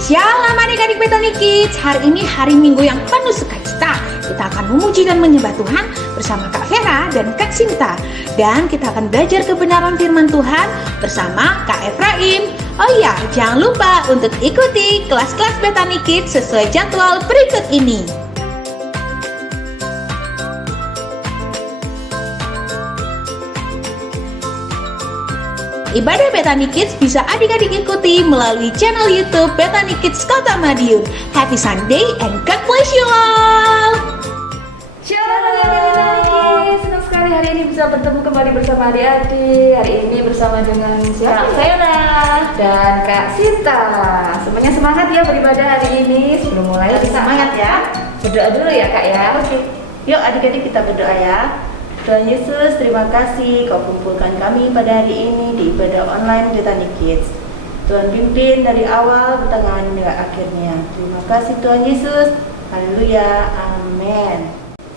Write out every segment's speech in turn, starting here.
Shalom adik-adik Bethany Kids. Hari ini hari Minggu yang penuh sukacita. Kita akan memuji dan menyembah Tuhan bersama Kak Vera dan Kak Sinta. Dan kita akan belajar kebenaran firman Tuhan bersama Kak Efraim. Oh iya, jangan lupa untuk ikuti kelas-kelas Bethany Kids sesuai jadwal berikut ini. Ibadah Bethany Kids bisa adik-adik ikuti melalui channel YouTube Bethany Kids Kota Madiun. Happy Sunday and God bless you all. Shalom adik-adik, senang sekali hari ini bisa bertemu kembali bersama adik-adik. Hari ini bersama dengan siapa? Saya dan Kak Sinta. Semuanya semangat ya beribadah hari ini. Sebelum mulai kita semangat ya. Berdoa dulu ya Kak ya. Oke, yuk adik-adik kita berdoa ya. Tuhan Yesus, terima kasih Kau kumpulkan kami pada hari ini di ibadah online Bethany Kids. Tuhan pimpin dari awal, pertengahan hingga akhirnya. Terima kasih Tuhan Yesus. Haleluya, amin.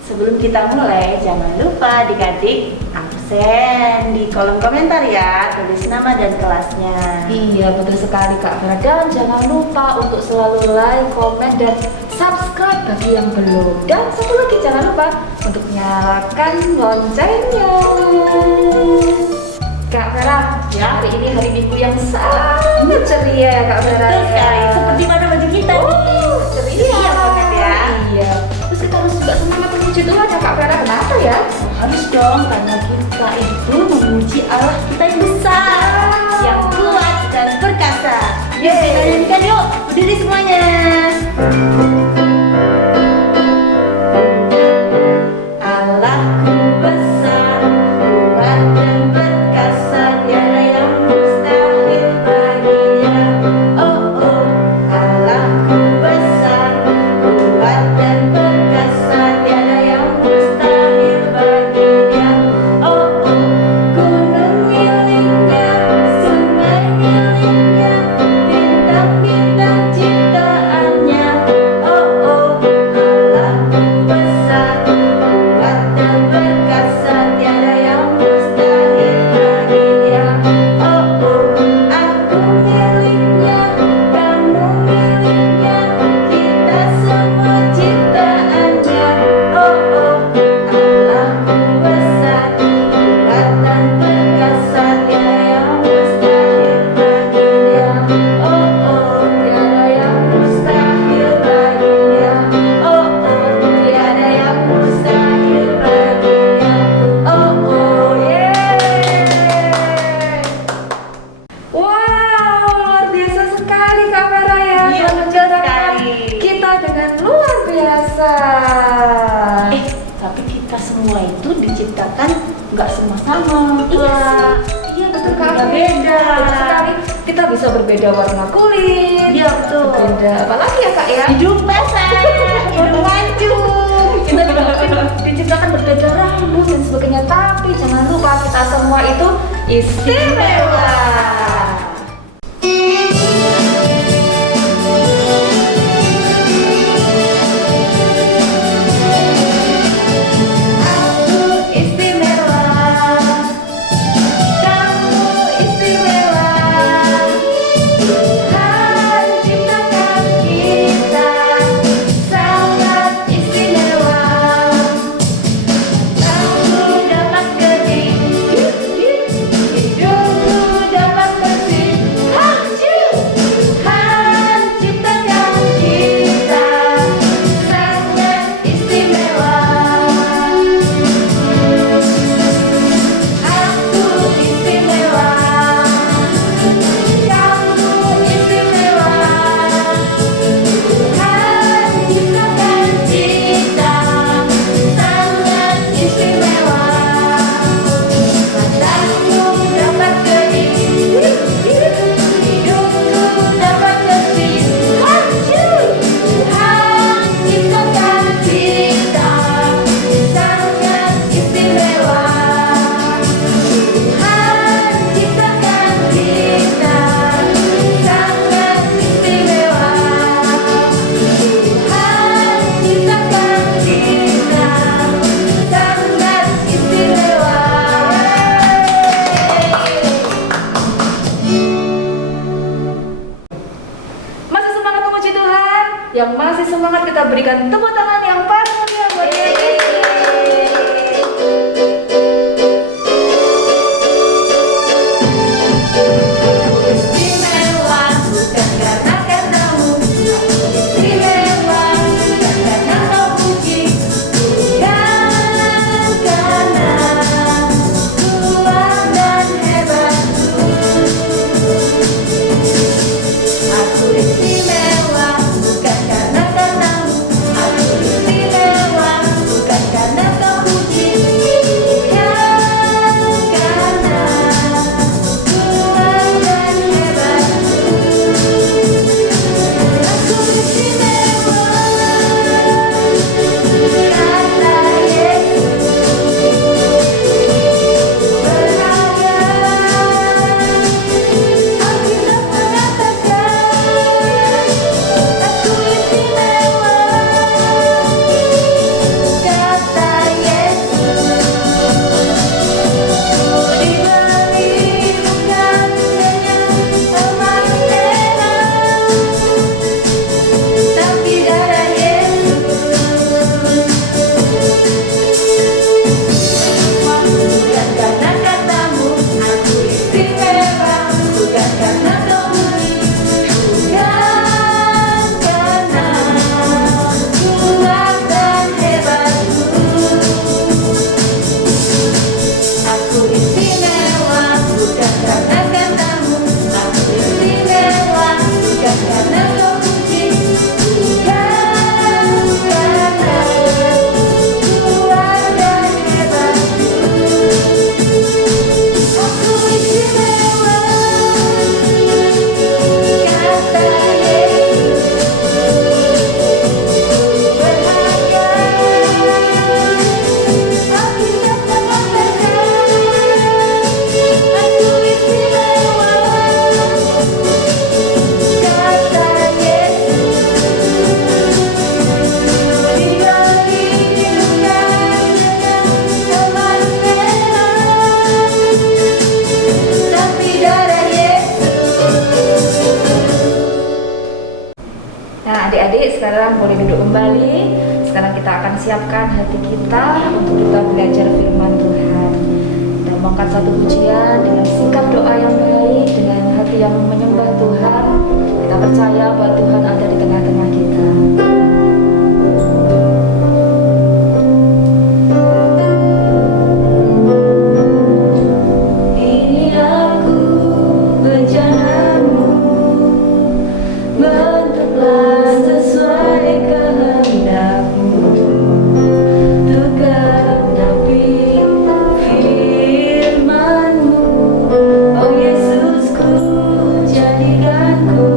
Sebelum kita mulai, jangan lupa adik-adik absen di kolom komentar ya, tulis nama dan kelasnya. Iya betul sekali Kak Vera. Dan jangan lupa untuk selalu like, komen, dan subscribe bagi yang belum. Dan satu lagi jangan lupa untuk nyalakan loncengnya. Kak Vera, ya hari ini hari Minggu yang sangat ceria ya Kak Vera. Betul sekali, seperti mana baju kita nih. Ceria banget ya. Iya. Terus kita harus juga semangat memuji Tuhan ya Kak Vera. Kenapa ya? Harus dong, karena kita itu memuji Allah kita yang besar, yang kuat dan perkasa. Yuk kita nyanyikan yuk, berdiri semuanya. Allahku besar, kuat dan perkasa, tiada yang mustahil baginya. Oh oh, Allahku besar, kuat dan perkasa, tiada yang mustahil baginya. Oh oh, gunung miliknya, sungai miliknya, bintang-bintang ciptaannya. Oh oh, Allahku besar, kuat dan perkasa, tiada yang mustahil baginya. Oh oh, aku miliknya, kamu miliknya, kita semua ciptaannya. Oh oh, Allahku besar, kuat dan perkasa, tiada yang mustahil baginya. Oh oh, tiada yang mustahil baginya. Oh oh, tiada yang mustahil baginya. Oh oh, Wow, luar biasa sekali Kak Vera ya. Iya, Tuhan betul menciptakan sekali. kita dengan luar biasa. Tapi kita semua itu diciptakan nggak sama-sama. Iya sih. Iya betul Kak. Beda-beda. Betul sekali. Kita bisa berbeda warna kulit. Iya betul. Berbeda apalagi ya Kak ya? Hidung basah, hidung mancung. Kita juga diciptakan berbeda rambut dan sebagainya. Tapi jangan lupa kita semua itu istimewa. Aku istimewa, kamu istimewa. Tuhan ciptakan kita sangat istimewa. Kamu dapat ketik, hidupku dapat Yang masih semangat kita berikan tepuk tangan yang paling meriah buat dia. Istimewa bukan karena kamu, istimewa bukan karena kau puji, bukan karena kuat dan hebatku. Aku istimewa bukan karena kamu, aku istimewa bukan karena kau puji, bukan karena kuat dan hebatku. Aku istimewa, kata Yesus, berharga. Alkitab mengatakan, aku istimewa, kata Yesus. Ku diberi bukan dengan emas perak, tapi darah Yesus. Bukan karena katamu, aku istimewa, bukan karena kau puji, bukan karena kuat dan hebatku. Aku istimewa, bukan karena katamu, aku istimewa, bukan karena kau puji, bukan karena kuat dan hebatku. Aku istimewa, kata Yesus, berharga. Alkitab mengatakan, aku istimewa, kata Yesus. Diberi bukan dengan emas perak, tapi darah Yesus. Nah, adik-adik sekarang boleh duduk kembali. Sekarang kita akan siapkan hati kita untuk kita belajar firman Tuhan. Kita mengangkat satu pujian dengan sikap doa yang baik, dengan hati yang menyembah Tuhan. Kita percaya bahwa Tuhan ada di tengah-tengah kita. Ini aku bencanamu, bentuklah sesuai kehendakmu, untuk genapi firman-Mu. Oh Yesus, ku jadikan ku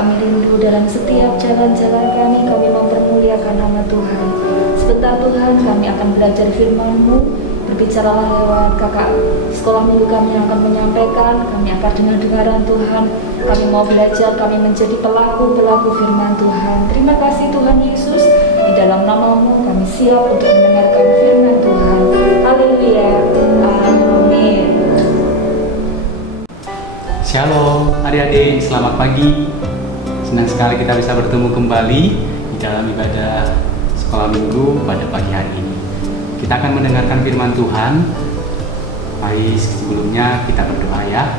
Kami rindu dalam setiap jalan-jalan kami mempermuliakan nama Tuhan. Sebentar Tuhan, kami akan belajar firman-Mu. Berbicaralah lewat kakak sekolah minggu kami yang akan menyampaikan. Kami akan dengar-dengaran Tuhan. Kami mau belajar, kami menjadi pelaku-pelaku firman Tuhan. Terima kasih Tuhan Yesus. Di dalam nama-Mu kami siap untuk mendengarkan firman Tuhan. Haleluya. Amin. Shalom adik-adik, selamat pagi. Senang sekali kita bisa bertemu kembali di dalam ibadah sekolah minggu pada pagi hari ini. Kita akan mendengarkan firman Tuhan. Mari sebelumnya kita berdoa ya.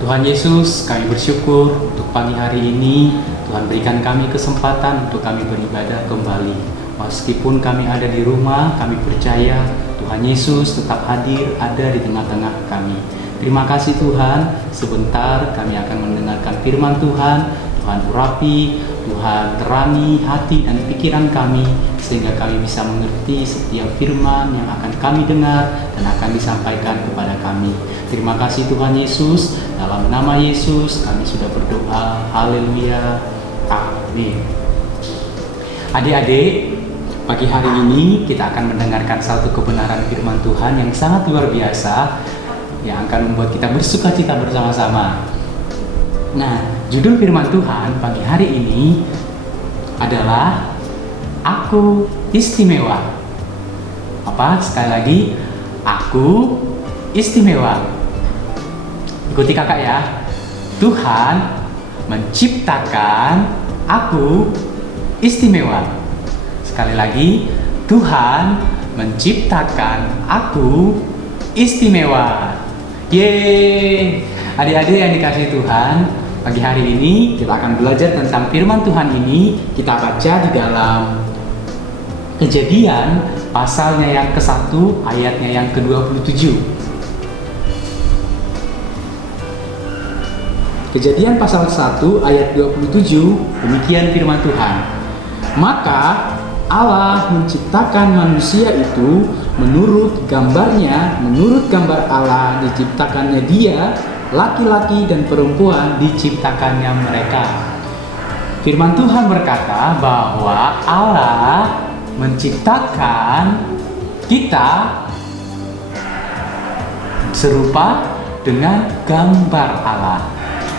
Tuhan Yesus, kami bersyukur untuk pagi hari ini. Tuhan berikan kami kesempatan untuk kami beribadah kembali. Meskipun kami ada di rumah, kami percaya Tuhan Yesus tetap hadir ada di tengah-tengah kami. Terima kasih Tuhan, sebentar kami akan mendengarkan firman Tuhan. Tuhan urapi, Tuhan terangi hati dan pikiran kami, sehingga kami bisa mengerti setiap firman yang akan kami dengar dan akan disampaikan kepada kami. Terima kasih Tuhan Yesus, dalam nama Yesus kami sudah berdoa. Haleluya, amin. Adik-adik, pagi hari ini kita akan mendengarkan satu kebenaran firman Tuhan yang sangat luar biasa, yang akan membuat kita bersukacita bersama-sama. Nah, judul firman Tuhan pagi hari ini adalah Aku Istimewa. Apa? Sekali lagi, Aku Istimewa. Ikuti kakak ya. Tuhan menciptakan aku istimewa. Sekali lagi, Tuhan menciptakan aku istimewa. Yeay, adik-adik yang dikasihi Tuhan, pagi hari ini kita akan belajar tentang firman Tuhan ini. Kita baca di dalam Kejadian pasalnya yang ke-1 ayatnya yang ke-27. Kejadian pasal 1 ayat 27, demikian firman Tuhan. Maka Allah menciptakan manusia itu menurut gambarnya, menurut gambar Allah diciptakannya dia, laki-laki dan perempuan diciptakannya mereka. Firman Tuhan berkata bahwa Allah menciptakan kita serupa dengan gambar Allah.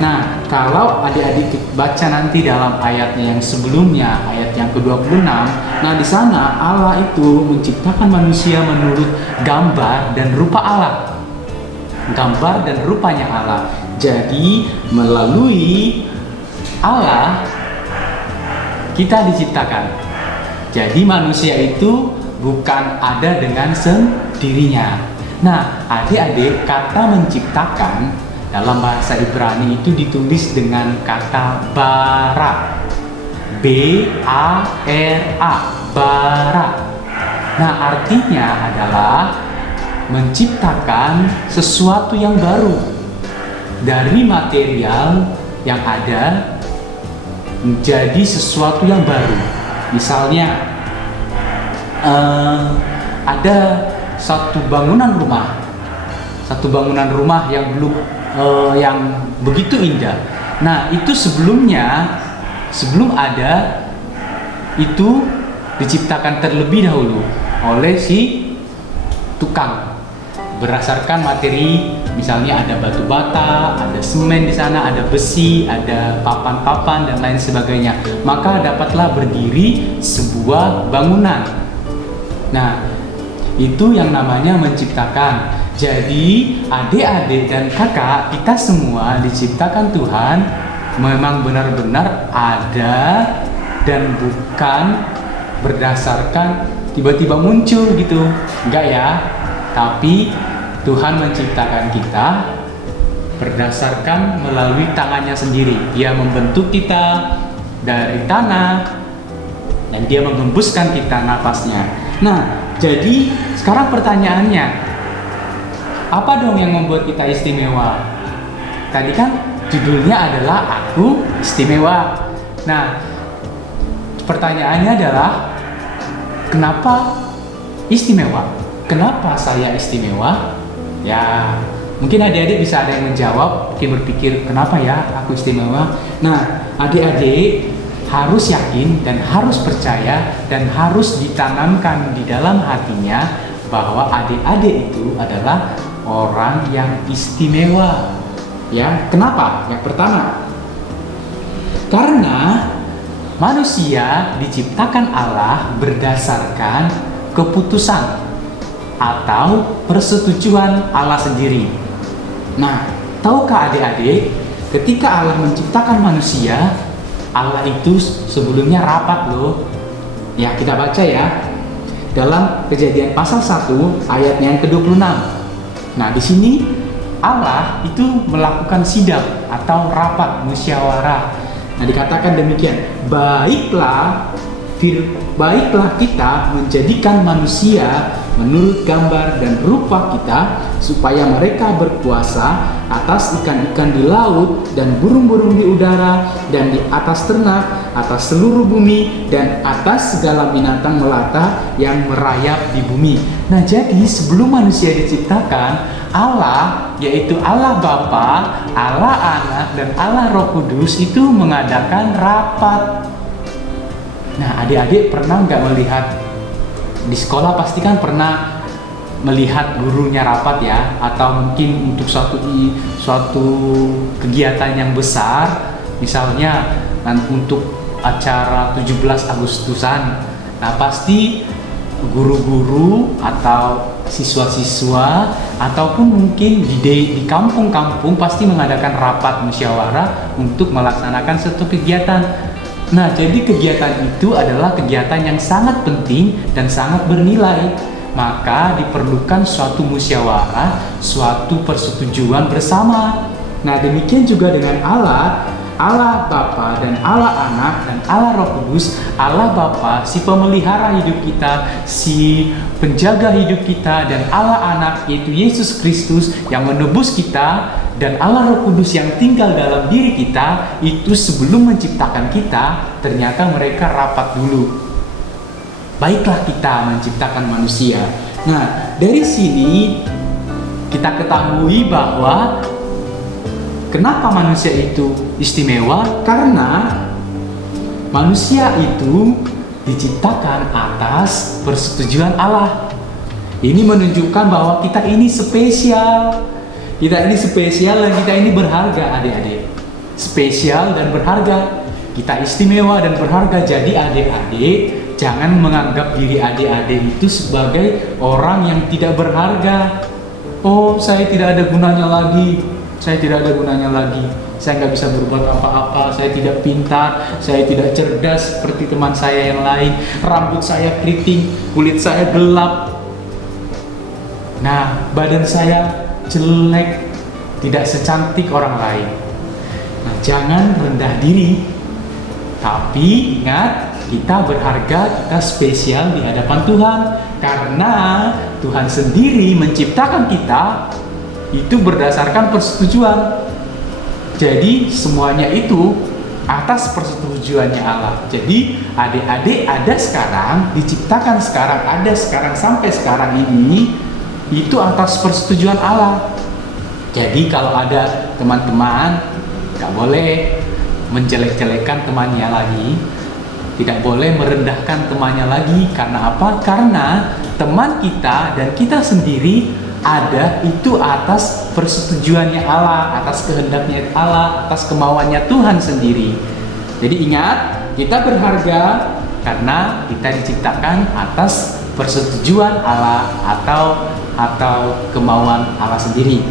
Nah, kalau adik-adik baca nanti dalam ayatnya yang sebelumnya, ayat yang ke-26, nah di sana Allah itu menciptakan manusia menurut gambar dan rupa Allah. Gambar dan rupanya Allah. Jadi, melalui Allah kita diciptakan. Jadi manusia itu bukan ada dengan sendirinya. Nah, adik-adik, kata menciptakan dalam bahasa Ibrani itu ditulis dengan kata bara. B-A-R-A, bara. Nah, artinya adalah menciptakan sesuatu yang baru dari material yang ada menjadi sesuatu yang baru. Misalnya ada satu bangunan rumah yang belum yang begitu indah. Nah, itu sebelum ada itu diciptakan terlebih dahulu oleh si tukang, berdasarkan materi, misalnya ada batu bata, ada semen di sana, ada besi, ada papan-papan dan lain sebagainya. Maka dapatlah berdiri sebuah bangunan. Nah, itu yang namanya menciptakan. Jadi adik-adik dan kakak, kita semua diciptakan Tuhan memang benar-benar ada dan bukan berdasarkan tiba-tiba muncul gitu, enggak ya. Tapi Tuhan menciptakan kita berdasarkan melalui tangannya sendiri. Dia membentuk kita dari tanah dan dia mengembuskan kita nafasnya. Nah, jadi sekarang pertanyaannya, apa dong yang membuat kita istimewa? Tadi kan judulnya adalah Aku Istimewa. Nah, pertanyaannya adalah kenapa istimewa? Kenapa saya istimewa? Ya, Mungkin adik-adik bisa ada yang menjawab, mungkin berpikir, kenapa ya aku istimewa? Nah, adik-adik harus yakin dan harus percaya dan harus ditanamkan di dalam hatinya bahwa adik-adik itu adalah orang yang istimewa. Ya, kenapa? Yang pertama, karena manusia diciptakan Allah berdasarkan keputusan atau persetujuan Allah sendiri. Nah, tahukah adik-adik, ketika Allah menciptakan manusia, Allah itu sebelumnya rapat loh. Ya, kita baca ya. Dalam Kejadian pasal 1 ayatnya yang ke-26. Nah, di sini Allah itu melakukan sidang atau rapat musyawarah. Nah, dikatakan demikian, baiklah kita menjadikan manusia menurut gambar dan rupa kita, supaya mereka berkuasa atas ikan-ikan di laut dan burung-burung di udara dan di atas ternak, atas seluruh bumi dan atas segala binatang melata yang merayap di bumi. Nah, jadi sebelum manusia diciptakan, Allah, yaitu Allah Bapa, Allah Anak, dan Allah Roh Kudus itu mengadakan rapat. Nah, adik-adik pernah nggak melihat di sekolah, pasti kan pernah melihat gurunya rapat ya, atau mungkin untuk suatu kegiatan yang besar, misalnya untuk acara 17 Agustusan. Nah, pasti guru-guru atau siswa-siswa ataupun mungkin di kampung-kampung pasti mengadakan rapat musyawarah untuk melaksanakan suatu kegiatan. Nah, jadi kegiatan itu adalah kegiatan yang sangat penting dan sangat bernilai. Maka diperlukan suatu musyawarah, suatu persetujuan bersama. Nah, demikian juga dengan Allah Bapa dan Allah Anak dan Allah Roh Kudus. Allah Bapa, si pemelihara hidup kita, si penjaga hidup kita, dan Allah Anak, yaitu Yesus Kristus yang menebus kita, dan Allah Roh Kudus yang tinggal dalam diri kita, itu sebelum menciptakan kita, ternyata mereka rapat dulu. Baiklah kita menciptakan manusia. Nah, dari sini kita ketahui bahwa kenapa manusia itu istimewa? Karena manusia itu diciptakan atas persetujuan Allah. Ini menunjukkan bahwa kita ini spesial. Kita ini spesial dan kita ini berharga, adik-adik. Spesial dan berharga. Kita istimewa dan berharga. Jadi adik-adik, jangan menganggap diri adik-adik itu sebagai orang yang tidak berharga. Oh, saya tidak ada gunanya lagi. Saya tidak ada gunanya lagi. Saya nggak bisa berbuat apa-apa. Saya tidak pintar. Saya tidak cerdas seperti teman saya yang lain. Rambut saya keriting, kulit saya gelap. Nah, badan saya jelek, tidak secantik orang lain. Nah, jangan rendah diri. Tapi ingat, kita berharga, kita spesial di hadapan Tuhan. Karena Tuhan sendiri menciptakan kita itu berdasarkan persetujuan. Jadi semuanya itu atas persetujuannya Allah. Jadi adik-adik ada sekarang, diciptakan sekarang, ada sekarang sampai sekarang ini, itu atas persetujuan Allah. Jadi kalau ada teman-teman, gak boleh menjelek-jelekan temannya lagi, tidak boleh merendahkan temannya lagi. Karena apa? Karena teman kita dan kita sendiri ada itu atas persetujuannya Allah, atas kehendaknya Allah, atas kemauannya Tuhan sendiri. Jadi ingat, kita berharga karena kita diciptakan atas persetujuan Allah atau kemauan Allah sendiri.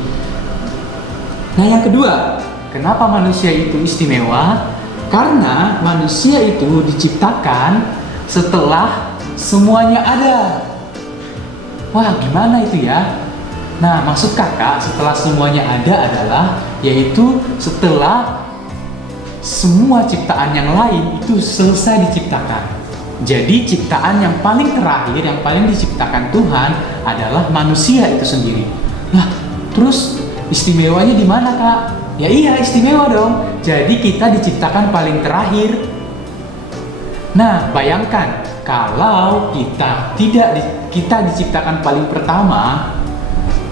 Nah, yang kedua, kenapa manusia itu istimewa? Karena manusia itu diciptakan setelah semuanya ada. Wah, gimana itu ya? Nah, maksud kakak setelah semuanya ada adalah yaitu setelah semua ciptaan yang lain itu selesai diciptakan. Jadi ciptaan yang paling terakhir, yang paling diciptakan Tuhan adalah manusia itu sendiri. Nah, terus istimewanya di mana, Kak? Ya iya, istimewa dong. Jadi kita diciptakan paling terakhir. Nah, bayangkan kalau kita diciptakan paling pertama,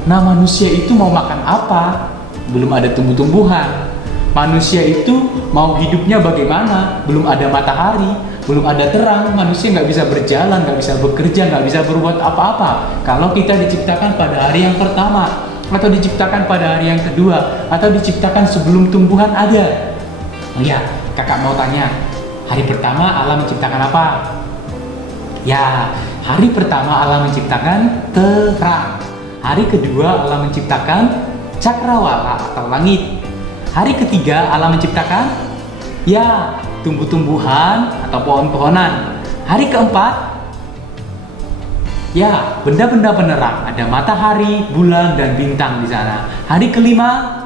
Nah, manusia itu mau makan apa? Belum ada tumbuh-tumbuhan. Manusia itu mau hidupnya bagaimana? Belum ada matahari, belum ada terang. Manusia nggak bisa berjalan, nggak bisa bekerja, nggak bisa berbuat apa-apa. Kalau kita diciptakan pada hari yang pertama, atau diciptakan pada hari yang kedua, atau diciptakan sebelum tumbuhan ada. Ya, kakak mau tanya, hari pertama Allah menciptakan apa? Ya, hari pertama Allah menciptakan terang. Hari kedua Allah menciptakan cakrawala atau langit. Hari ketiga Allah menciptakan ya tumbuh-tumbuhan atau pohon-pohonan. Hari keempat ya benda-benda penerang, ada matahari, bulan dan bintang di sana. Hari kelima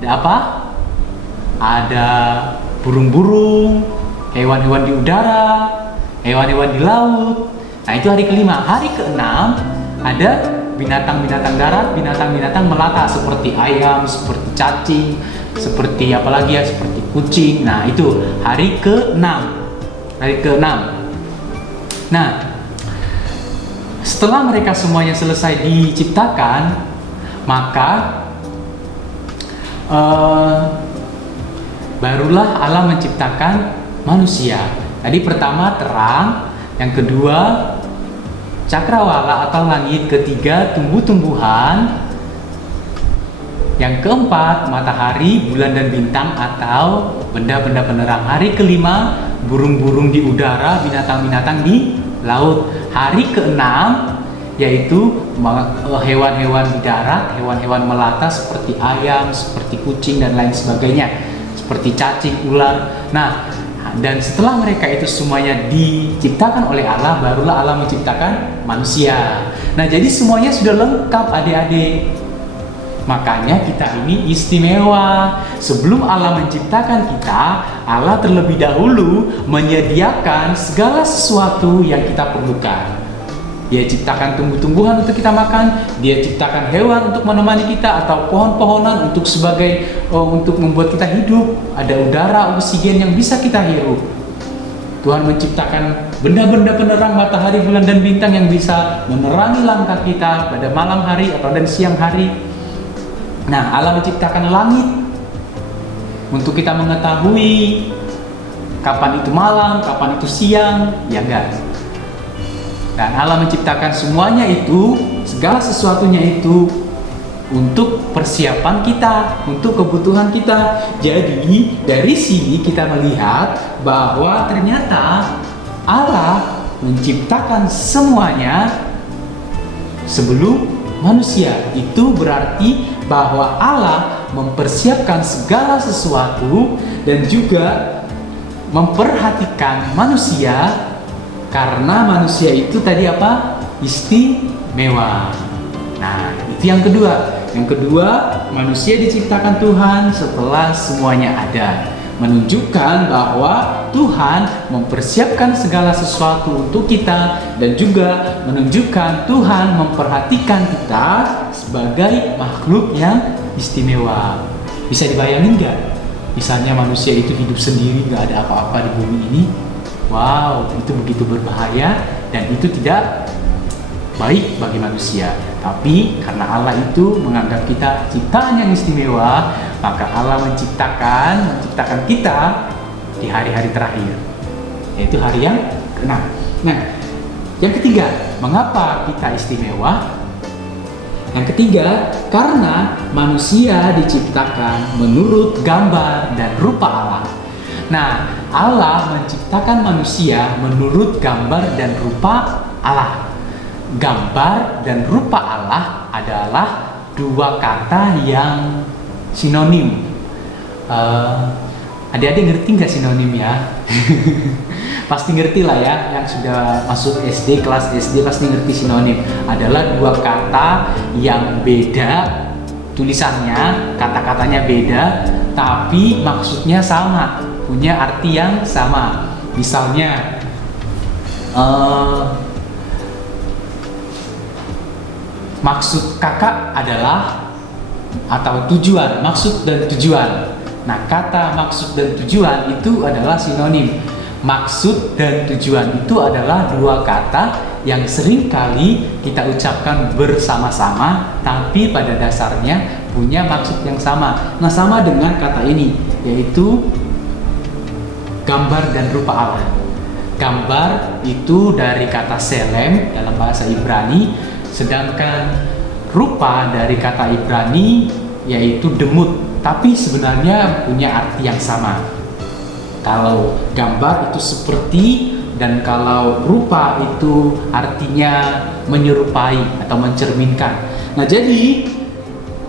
ada apa? Ada burung-burung, hewan-hewan di udara, hewan-hewan di laut. Nah, itu hari kelima. Hari keenam ada binatang-binatang darat, binatang-binatang melata seperti ayam, seperti cacing, seperti apa lagi ya, seperti kucing. Nah, itu hari ke-6. Hari ke-6. Nah, setelah mereka semuanya selesai diciptakan, maka barulah Allah menciptakan manusia. Tadi pertama terang, yang kedua cakrawala atau langit, ketiga tumbuh-tumbuhan, yang keempat matahari, bulan dan bintang atau benda-benda penerang. Hari kelima burung-burung di udara, binatang-binatang di laut. Hari keenam yaitu hewan-hewan di darat, hewan-hewan melata seperti ayam, seperti kucing dan lain sebagainya, seperti cacing, ular. Nah, dan setelah mereka itu semuanya diciptakan oleh Allah, barulah Allah menciptakan manusia. Nah, jadi semuanya sudah lengkap adik-adik. Makanya kita ini istimewa. Sebelum Allah menciptakan kita, Allah terlebih dahulu menyediakan segala sesuatu yang kita perlukan. Dia ciptakan tumbuh-tumbuhan untuk kita makan, dia ciptakan hewan untuk menemani kita, atau pohon-pohonan untuk untuk membuat kita hidup. Ada udara, oksigen yang bisa kita hirup. Tuhan menciptakan benda-benda penerang, matahari, bulan dan bintang yang bisa menerangi langkah kita pada malam hari atau dan siang hari. Nah, Allah menciptakan langit untuk kita mengetahui kapan itu malam, kapan itu siang, ya enggak? Dan Allah menciptakan semuanya itu, segala sesuatunya itu untuk persiapan kita, untuk kebutuhan kita. Jadi dari sini kita melihat bahwa ternyata Allah menciptakan semuanya sebelum manusia. Itu berarti bahwa Allah mempersiapkan segala sesuatu dan juga memperhatikan manusia, karena manusia itu tadi apa? Istimewa. Nah, itu yang kedua. Yang kedua, manusia diciptakan Tuhan setelah semuanya ada, menunjukkan bahwa Tuhan mempersiapkan segala sesuatu untuk kita, dan juga menunjukkan Tuhan memperhatikan kita sebagai makhluk yang istimewa. Bisa dibayangin nggak? Misalnya manusia itu hidup sendiri, nggak ada apa-apa di bumi ini. Wow, itu begitu berbahaya dan itu tidak baik bagi manusia. Tapi karena Allah itu menganggap kita ciptaan yang istimewa, maka Allah menciptakan kita di hari-hari terakhir, yaitu hari yang ke-6. Nah, yang ketiga, mengapa kita istimewa? Yang ketiga, karena manusia diciptakan menurut gambar dan rupa Allah. Nah, Allah menciptakan manusia menurut gambar dan rupa Allah. Gambar dan rupa Allah adalah dua kata yang sinonim. Adik-adik ngerti nggak sinonim ya? Pasti ngerti lah ya, yang sudah masuk SD, kelas SD pasti ngerti sinonim. Adalah dua kata yang beda tulisannya, kata-katanya beda, tapi maksudnya sama, punya arti yang sama. Misalnya maksud kakak adalah, atau tujuan, maksud dan tujuan. Nah, kata maksud dan tujuan itu adalah sinonim. Maksud dan tujuan itu adalah dua kata yang sering kali kita ucapkan bersama-sama, tapi pada dasarnya punya maksud yang sama. Nah, sama dengan kata ini, yaitu gambar dan rupa Allah. Gambar itu dari kata selem dalam bahasa Ibrani, sedangkan rupa dari kata Ibrani yaitu demut, tapi sebenarnya punya arti yang sama. Kalau gambar itu seperti, dan kalau rupa itu artinya menyerupai atau mencerminkan. Nah, jadi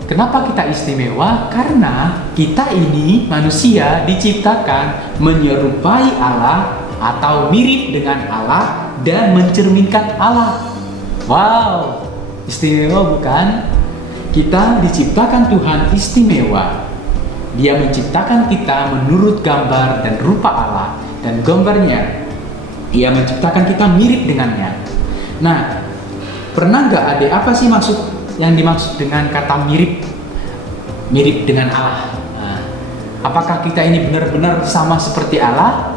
kenapa kita istimewa? Karena kita ini manusia diciptakan menyerupai Allah atau mirip dengan Allah dan mencerminkan Allah. Wow, istimewa bukan? Kita diciptakan Tuhan istimewa. Dia menciptakan kita menurut gambar dan rupa Allah, dan gambarnya Dia menciptakan kita mirip dengannya. Nah, pernah nggak Adik, apa sih yang dimaksud dengan kata mirip? Mirip dengan Allah. Nah, apakah kita ini benar-benar sama seperti Allah?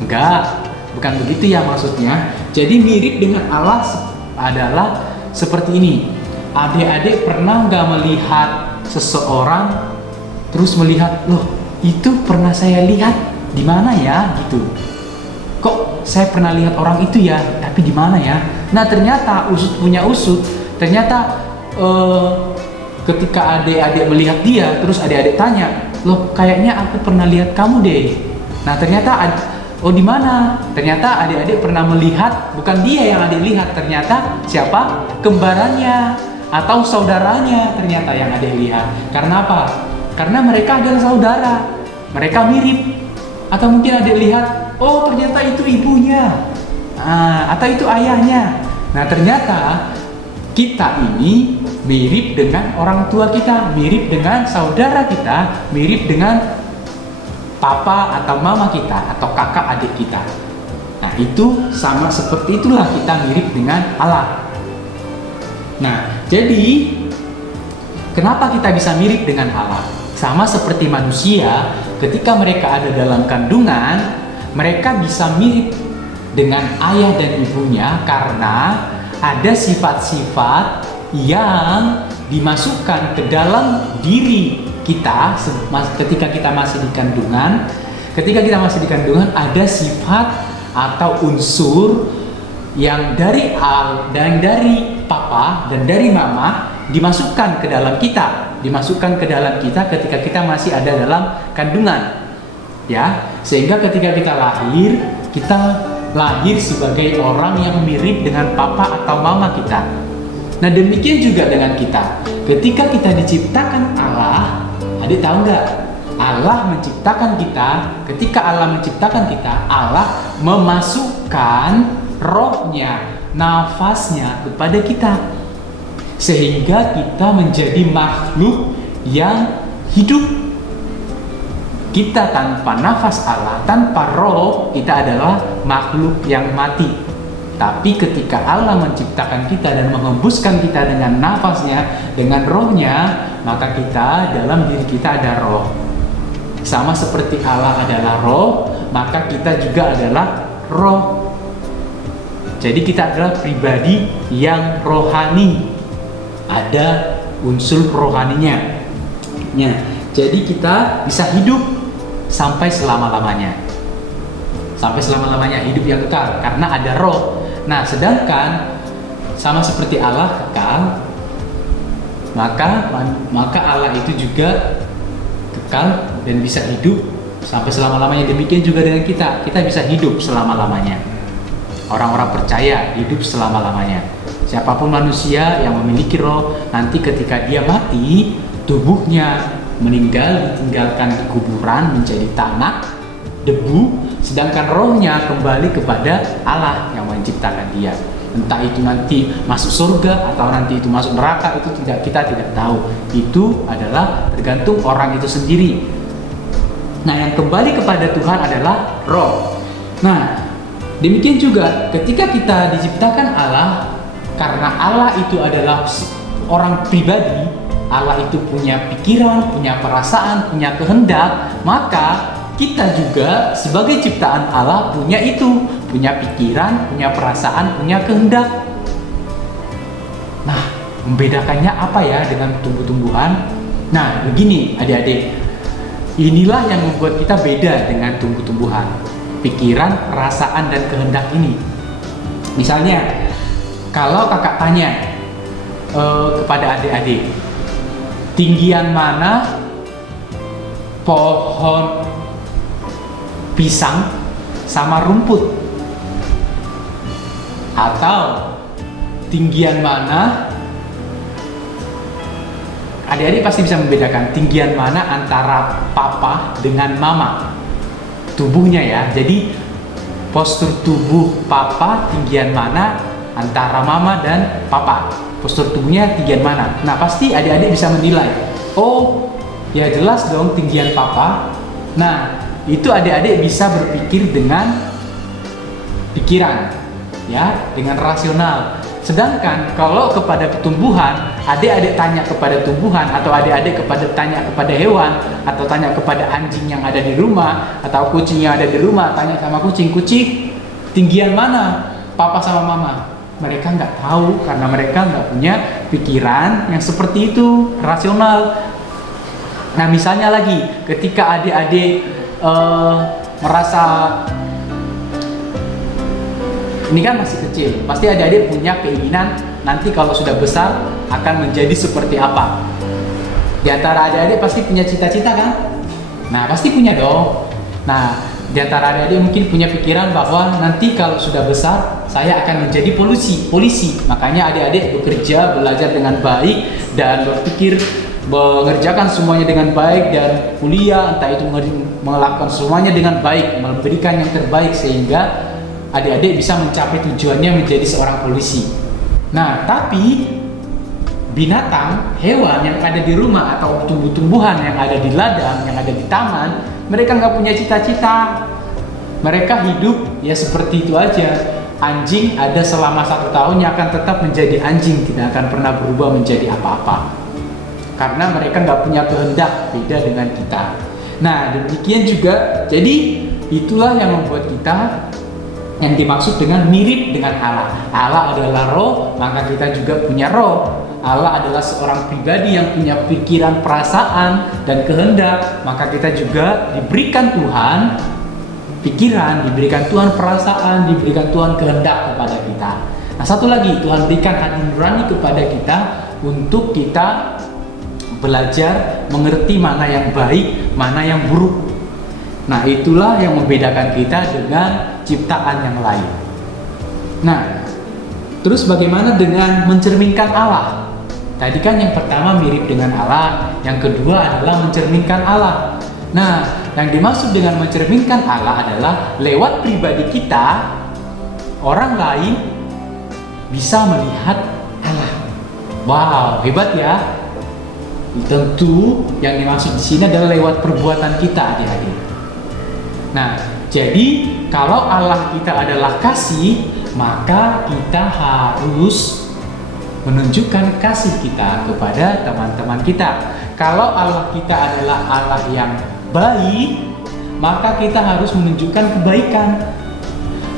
Enggak, bukan begitu ya maksudnya. Jadi mirip dengan Allah adalah seperti ini. Adik-adik pernah nggak melihat seseorang terus melihat, loh itu pernah saya lihat di mana ya gitu. Kok saya pernah lihat orang itu ya, tapi di mana ya? Nah, ternyata usut punya usut. Ternyata ketika adik-adik melihat dia, terus adik-adik tanya, loh kayaknya aku pernah lihat kamu deh. Nah, ternyata oh di mana? Ternyata adik-adik pernah melihat, bukan dia yang adik lihat, ternyata siapa? Kembarannya atau saudaranya ternyata yang adik lihat. Karena apa? Karena mereka adalah saudara, mereka mirip. Atau mungkin adik lihat, oh ternyata itu ibunya, atau itu ayahnya. Nah, ternyata kita ini mirip dengan orang tua kita, mirip dengan saudara kita, mirip dengan papa atau mama kita, atau kakak adik kita. Nah, itu sama seperti itulah kita mirip dengan Allah. Nah, jadi kenapa kita bisa mirip dengan Allah? Sama seperti manusia, ketika mereka ada dalam kandungan, mereka bisa mirip dengan ayah dan ibunya karena ada sifat-sifat yang dimasukkan ke dalam diri kita ketika kita masih di kandungan. Ketika kita masih di kandungan, ada sifat atau unsur yang dari papa dan dari mama dimasukkan ke dalam kita, ketika kita masih ada dalam kandungan, ya, sehingga ketika kita lahir sebagai orang yang mirip dengan papa atau mama kita. Nah, demikian juga dengan kita. Ketika kita diciptakan Allah, adik tahu nggak? Allah menciptakan kita. Ketika Allah menciptakan kita, Allah memasukkan rohnya, nafasnya kepada kita, sehingga kita menjadi makhluk yang hidup. Kita tanpa nafas Allah, tanpa roh, kita adalah makhluk yang mati. Tapi ketika Allah menciptakan kita dan mengembuskan kita dengan nafasnya, dengan rohnya, maka dalam diri kita ada roh. Sama seperti Allah adalah roh, maka kita juga adalah roh. Jadi kita adalah pribadi yang rohani. Ada unsur rohaninya. Ya, jadi kita bisa hidup sampai selama-lamanya. Sampai selama-lamanya, hidup yang kekal karena ada roh. Nah, sedangkan sama seperti Allah kekal, maka Allah itu juga kekal dan bisa hidup sampai selama-lamanya. Demikian juga dengan kita bisa hidup selama-lamanya. Orang-orang percaya hidup selama-lamanya. Siapapun manusia yang memiliki roh, nanti ketika dia mati, tubuhnya meninggal, ditinggalkan di kuburan menjadi tanah, debu, sedangkan rohnya kembali kepada Allah yang menciptakan dia. Entah itu nanti masuk surga atau nanti itu masuk neraka, itu kita tidak tahu. Itu adalah tergantung orang itu sendiri. Nah, yang kembali kepada Tuhan adalah roh. Nah, demikian juga ketika kita diciptakan Allah, karena Allah itu adalah orang pribadi, Allah itu punya pikiran, punya perasaan, punya kehendak, maka kita juga sebagai ciptaan Allah punya itu, punya pikiran, punya perasaan, punya kehendak. Nah, membedakannya apa ya dengan tumbuh-tumbuhan? Nah, begini adik-adik, inilah yang membuat kita beda dengan tumbuh-tumbuhan. Pikiran, perasaan, dan kehendak ini. Misalnya, kalau kakak tanya kepada adik-adik, tinggian mana pohon pisang sama rumput? Atau tinggian mana, adik-adik pasti bisa membedakan tinggian mana antara papa dengan mama, tubuhnya ya. Jadi postur tubuh papa tinggian mana antara mama dan papa, postur tubuhnya tinggian mana. Nah, pasti adik-adik bisa menilai, oh ya jelas dong tinggian papa. Nah, itu adik-adik bisa berpikir dengan pikiran ya, dengan rasional. Sedangkan kalau kepada tumbuhan, adik-adik tanya kepada tumbuhan, atau adik-adik tanya kepada hewan, atau tanya kepada anjing yang ada di rumah, atau kucing yang ada di rumah, tanya sama kucing, tinggian mana papa sama mama? Mereka nggak tahu karena mereka nggak punya pikiran yang seperti itu, rasional. Nah, misalnya lagi, ketika adik-adik merasa ini kan masih kecil, pasti adik-adik punya keinginan nanti kalau sudah besar akan menjadi seperti apa. Di antara adik-adik pasti punya cita-cita kan? Nah, pasti punya dong. Nah, di antara adik-adik mungkin punya pikiran bahwa nanti kalau sudah besar saya akan menjadi polisi. Makanya adik-adik bekerja, belajar dengan baik dan berpikir mengerjakan semuanya dengan baik, dan kuliah entah itu melakukan semuanya dengan baik, memberikan yang terbaik sehingga adik-adik bisa mencapai tujuannya menjadi seorang polisi. Nah, tapi binatang, hewan yang ada di rumah atau tumbuh-tumbuhan yang ada di ladang, yang ada di taman, mereka nggak punya cita-cita. Mereka hidup ya seperti itu aja. Anjing ada selama 1 tahunnya akan tetap menjadi anjing, tidak akan pernah berubah menjadi apa-apa. Karena mereka nggak punya kehendak, beda dengan kita. Nah, demikian juga, jadi itulah yang membuat kita yang dimaksud dengan mirip dengan Allah. Allah adalah roh, maka kita juga punya roh. Allah adalah seorang pribadi yang punya pikiran, perasaan, dan kehendak, maka kita juga diberikan Tuhan pikiran, diberikan Tuhan perasaan, diberikan Tuhan kehendak kepada kita. Nah, satu lagi, Tuhan berikan hati nurani kepada kita untuk kita belajar mengerti mana yang baik, mana yang buruk. Nah, itulah yang membedakan kita dengan ciptaan yang lain. Nah, terus bagaimana dengan mencerminkan Allah? Tadi kan yang pertama mirip dengan Allah, yang kedua adalah mencerminkan Allah. Nah, yang dimaksud dengan mencerminkan Allah adalah lewat pribadi kita, orang lain bisa melihat Allah. Wow, hebat ya. Tentu yang dimaksud di sini adalah lewat perbuatan kita, adik-adik. Nah, jadi kalau Allah kita adalah kasih, maka kita harus menunjukkan kasih kita kepada teman-teman kita. Kalau Allah kita adalah Allah yang baik, maka kita harus menunjukkan kebaikan.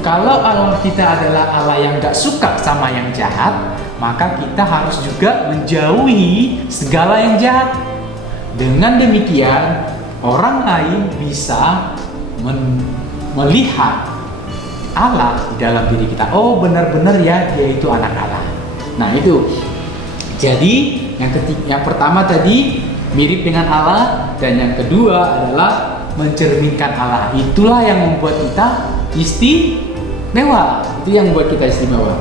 Kalau Allah kita adalah Allah yang gak suka sama yang jahat, maka kita harus juga menjauhi segala yang jahat. Dengan demikian, orang lain bisa melihat Allah di dalam diri kita. Oh, benar-benar ya, dia itu anak Allah. Nah, itu. Jadi, yang pertama tadi mirip dengan Allah, dan yang kedua adalah mencerminkan Allah. Itulah yang membuat kita istimewa. Itu yang membuat kita istimewa.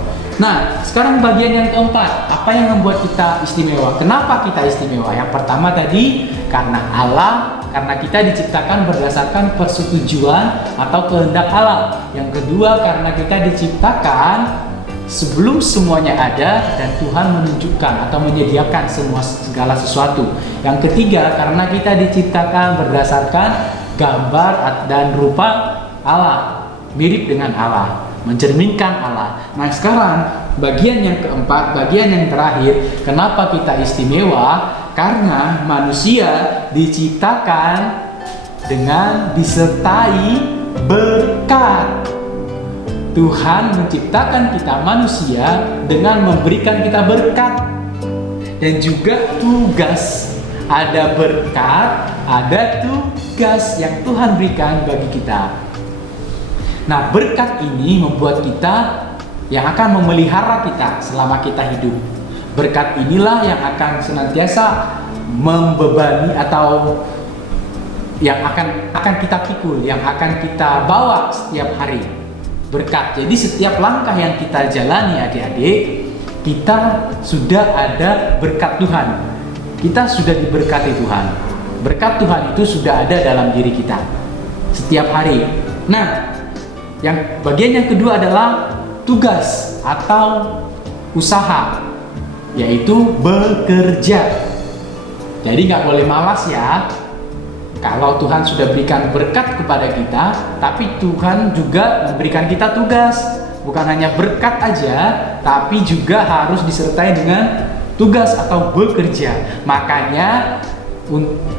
Nah, sekarang bagian yang keempat, apa yang membuat kita istimewa? Kenapa kita istimewa? Yang pertama tadi, karena Allah, karena kita diciptakan berdasarkan persetujuan atau kehendak Allah. Yang kedua, karena kita diciptakan sebelum semuanya ada dan Tuhan menunjukkan atau menyediakan segala sesuatu. Yang ketiga, karena kita diciptakan berdasarkan gambar dan rupa Allah, mirip dengan Allah, mencerminkan Allah. Nah, sekarang bagian yang keempat, bagian yang terakhir, kenapa kita istimewa? Karena manusia diciptakan dengan disertai berkat. Tuhan menciptakan kita manusia dengan memberikan kita berkat dan juga tugas. Ada berkat, ada tugas yang Tuhan berikan bagi kita. Nah, berkat ini membuat kita yang akan memelihara kita selama kita hidup. Berkat inilah yang akan senantiasa membebani atau yang akan kita pikul, yang akan kita bawa setiap hari. Berkat. Jadi setiap langkah yang kita jalani adik-adik, kita sudah ada berkat Tuhan. Kita sudah diberkati Tuhan. Berkat Tuhan itu sudah ada dalam diri kita setiap hari. Nah, yang bagian yang kedua adalah tugas atau usaha, yaitu bekerja. Jadi nggak boleh malas ya. Kalau Tuhan sudah berikan berkat kepada kita, tapi Tuhan juga memberikan kita tugas. Bukan hanya berkat aja, tapi juga harus disertai dengan tugas atau bekerja. Makanya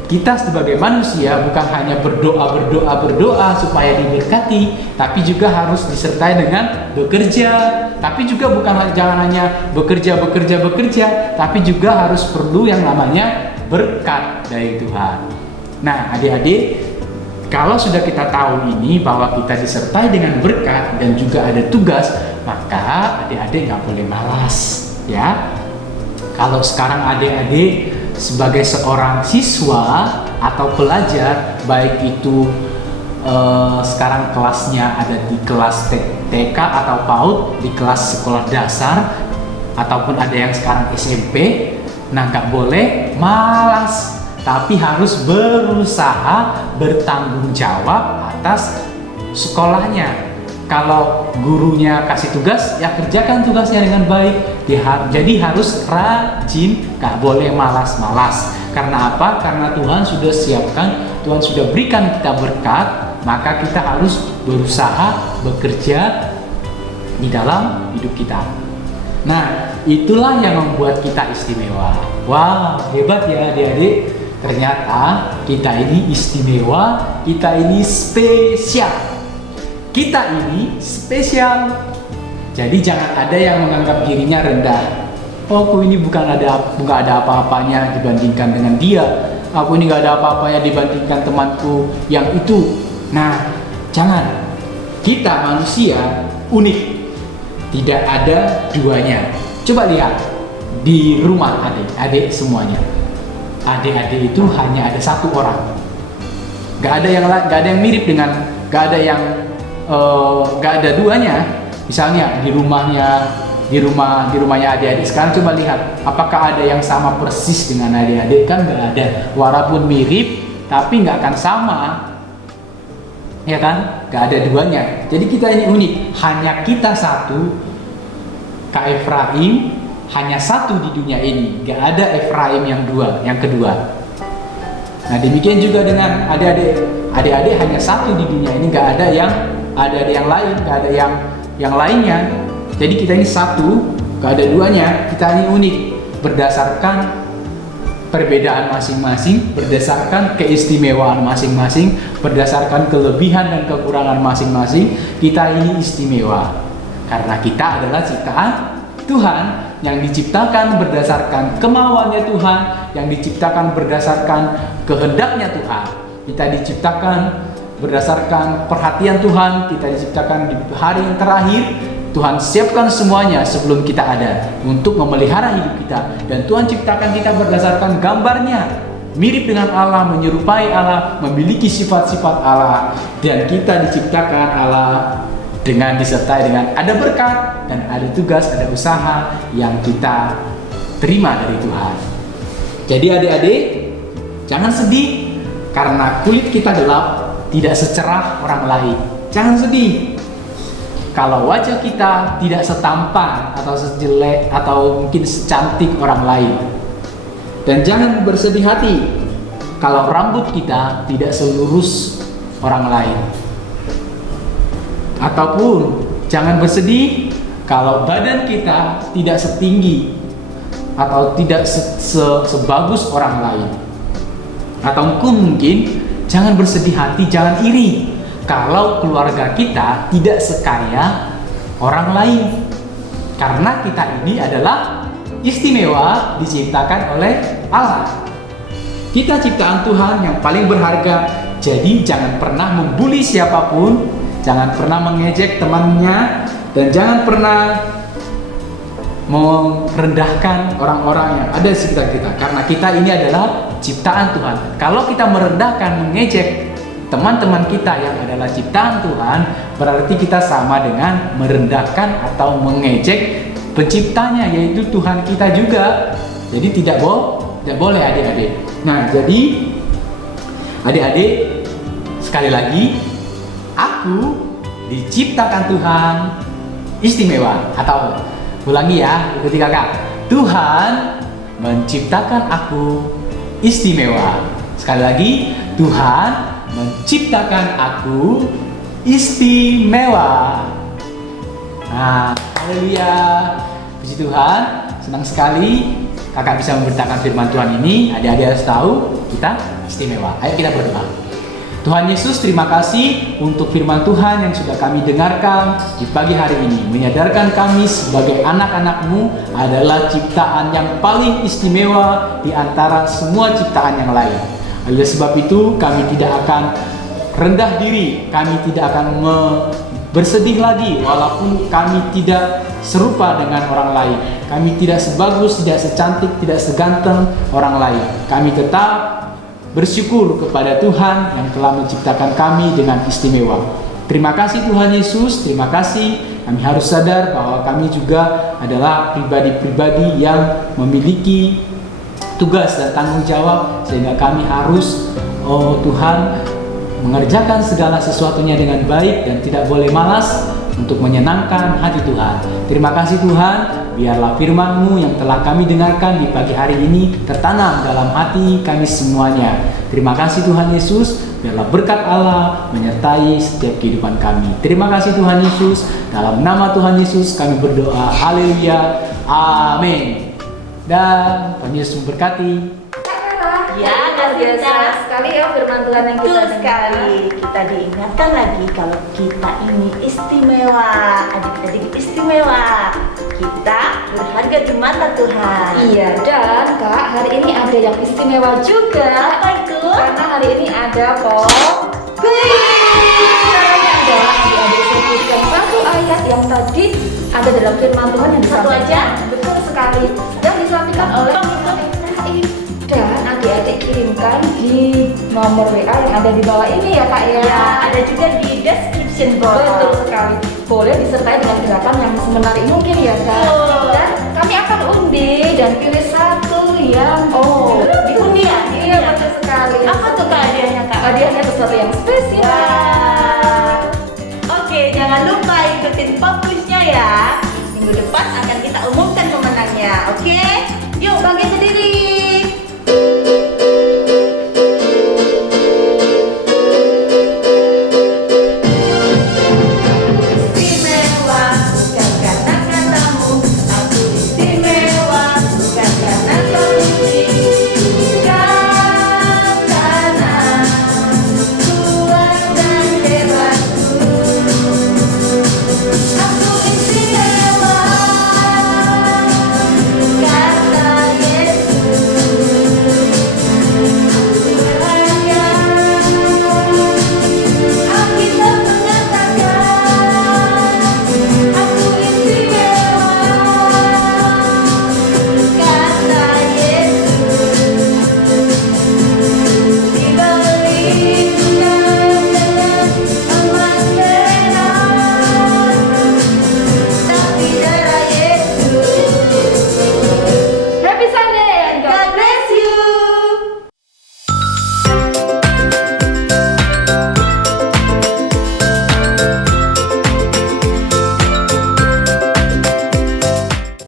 kita sebagai manusia bukan hanya berdoa supaya diberkati, tapi juga harus disertai dengan bekerja. Tapi juga jangan hanya bekerja, tapi juga harus perlu yang namanya berkat dari Tuhan. Nah, adik-adik, kalau sudah kita tahu ini bahwa kita disertai dengan berkat dan juga ada tugas, maka adik-adik nggak boleh malas, ya. Kalau sekarang adik-adik sebagai seorang siswa atau pelajar, baik itu sekarang kelasnya ada di kelas TK atau PAUD, di kelas sekolah dasar, ataupun ada yang sekarang SMP, nah nggak boleh malas. Tapi harus berusaha bertanggung jawab atas sekolahnya. Kalau gurunya kasih tugas, ya kerjakan tugasnya dengan baik. Jadi harus rajin, gak boleh malas-malas. Karena apa? Karena Tuhan sudah siapkan, Tuhan sudah berikan kita berkat, maka kita harus berusaha bekerja di dalam hidup kita. Nah, itulah yang membuat kita istimewa. Wow, hebat ya adik-adik. Ternyata kita ini istimewa, kita ini spesial. Kita ini spesial. Jadi jangan ada yang menganggap dirinya rendah. Oh, aku ini nggak ada apa-apanya dibandingkan dengan dia. Aku ini nggak ada apa-apanya dibandingkan temanku yang itu. Nah, jangan. Kita manusia unik. Tidak ada duanya. Coba lihat di rumah adik-adik semuanya. Adik-adik itu hanya ada satu orang, gak ada yang mirip dengan, gak ada duanya. Misalnya di rumahnya adik-adik sekarang, coba lihat apakah ada yang sama persis dengan adik-adik? Kan gak ada. Walaupun mirip tapi gak akan sama, ya kan? Gak ada duanya. Jadi kita ini unik, hanya kita satu. Kak Efraim hanya satu di dunia ini, gak ada Efraim yang kedua. Nah, demikian juga dengan adik-adik hanya satu di dunia ini, gak ada yang lain, gak ada yang lainnya. Jadi kita ini satu, gak ada duanya. Kita ini unik berdasarkan perbedaan masing-masing, berdasarkan keistimewaan masing-masing, berdasarkan kelebihan dan kekurangan masing-masing. Kita ini istimewa karena kita adalah ciptaan Tuhan yang diciptakan berdasarkan kemauannya Tuhan, yang diciptakan berdasarkan kehendaknya Tuhan. Kita diciptakan berdasarkan perhatian Tuhan, kita diciptakan di hari yang terakhir. Tuhan siapkan semuanya sebelum kita ada untuk memelihara hidup kita. Dan Tuhan ciptakan kita berdasarkan gambarnya, mirip dengan Allah, menyerupai Allah, memiliki sifat-sifat Allah. Dan kita diciptakan Allah dengan disertai dengan ada berkat dan ada tugas, ada usaha yang kita terima dari Tuhan. Jadi adik-adik, jangan sedih karena kulit kita gelap, tidak secerah orang lain. Jangan sedih kalau wajah kita tidak setampan atau sejelek atau mungkin secantik orang lain. Dan jangan bersedih hati kalau rambut kita tidak selurus orang lain. Ataupun jangan bersedih kalau badan kita tidak setinggi atau tidak sebagus orang lain. Atau mungkin jangan bersedih hati, jangan iri kalau keluarga kita tidak sekaya orang lain. Karena kita ini adalah istimewa, diciptakan oleh Allah. Kita ciptaan Tuhan yang paling berharga. Jadi jangan pernah membuli siapapun, jangan pernah mengejek temannya, dan jangan pernah merendahkan orang-orang yang ada di sekitar kita. Karena kita ini adalah ciptaan Tuhan. Kalau kita merendahkan, mengejek teman-teman kita yang adalah ciptaan Tuhan, berarti kita sama dengan merendahkan atau mengejek penciptanya, yaitu Tuhan kita juga. Jadi tidak boleh adik-adik. Nah, jadi adik-adik, sekali lagi, aku diciptakan Tuhan istimewa. Atau ulangi ya, ikuti kakak. Tuhan menciptakan aku istimewa. Sekali lagi, Tuhan menciptakan aku istimewa. Nah, haleluya. Puji Tuhan, senang sekali kakak bisa memberitakan firman Tuhan ini. Adik-adik harus tahu kita istimewa. Ayo kita berdoa. Tuhan Yesus, terima kasih untuk firman Tuhan yang sudah kami dengarkan di pagi hari ini. Menyadarkan kami sebagai anak-anak-Mu adalah ciptaan yang paling istimewa di antara semua ciptaan yang lain. Oleh sebab itu, kami tidak akan rendah diri, kami tidak akan bersedih lagi walaupun kami tidak serupa dengan orang lain. Kami tidak sebagus, tidak secantik, tidak seganteng orang lain. Kami tetap bersyukur kepada Tuhan yang telah menciptakan kami dengan istimewa. Terima kasih Tuhan Yesus, terima kasih. Kami harus sadar bahwa kami juga adalah pribadi-pribadi yang memiliki tugas dan tanggung jawab, sehingga kami harus, oh Tuhan, mengerjakan segala sesuatunya dengan baik dan tidak boleh malas untuk menyenangkan hati Tuhan. Terima kasih Tuhan, biarlah firman-Mu yang telah kami dengarkan di pagi hari ini tertanam dalam hati kami semuanya. Terima kasih Tuhan Yesus, biarlah berkat Allah menyertai setiap kehidupan kami. Terima kasih Tuhan Yesus, dalam nama Tuhan Yesus kami berdoa. Haleluya, amin. Dan Tuhan Yesus memberkati. Ya, Luar biasa sekali ya firman Tuhan yang kita betul dengar. sekali. Kita diingatkan lagi kalau kita ini istimewa, adik-adik istimewa. Kita berharga di mata Tuhan. Iya, dan Kak, hari ini ada yang istimewa juga. Apa itu? Karena hari ini ada caranya adalah adik-adik sebutkan satu ayat yang tadi ada dalam firman Tuhan yang Satu disampaikan. aja? Betul sekali. Dan disampaikan oleh dan adik-adik kirimkan di nomor WA yang ada di bawah ini ya Kak ya. Ya, ada juga di description box. Betul sekali. Boleh disertai dengan gerakan yang semenarik mungkin ya Kak. Betul. Dan kami akan undi dan pilih satu yang